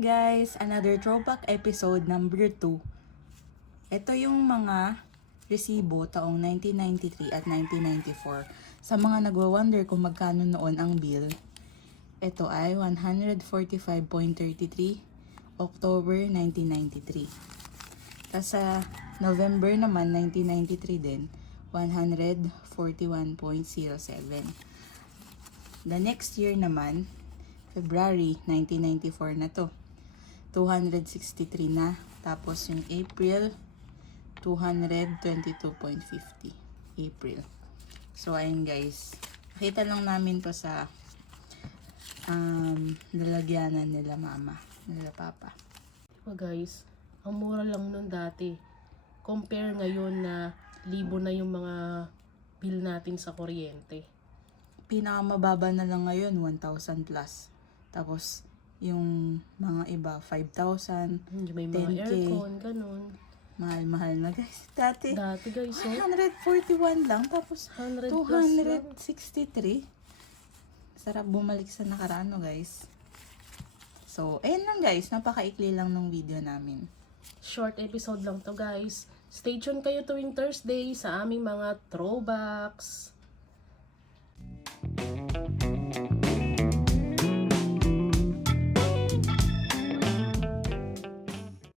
guys! Another throwback episode number 2. Ito yung mga resibo taong 1993 at 1994. Sa mga nagwa-wonder kung magkano noon ang bill, ito ay 145.33 October 1993. Tapos sa November naman 1993 din, 141.07. The next year naman, February 1994 na to. 263 na. Tapos yung April, 222.50. April. So, ayun guys. Nakita lang namin to sa lalagyanan nila mama, nila papa. Diba guys, ang mura lang nun dati. Compare ngayon na libo na yung mga bill natin sa kuryente. Pinakamababa na lang ngayon, 1,000 plus. Tapos, yung mga iba, 5,000, May mga 10K. aircon, ganun. Mahal-mahal na guys. Dati Guys, 141 lang. Tapos, 100 plus lang. 263. Sarap bumalik sa nakaraan, no, guys. So, ayun lang guys. Napakaikli lang ng video namin. Short episode lang to guys. Stay tuned kayo tuwing Thursday sa aming mga throwbacks.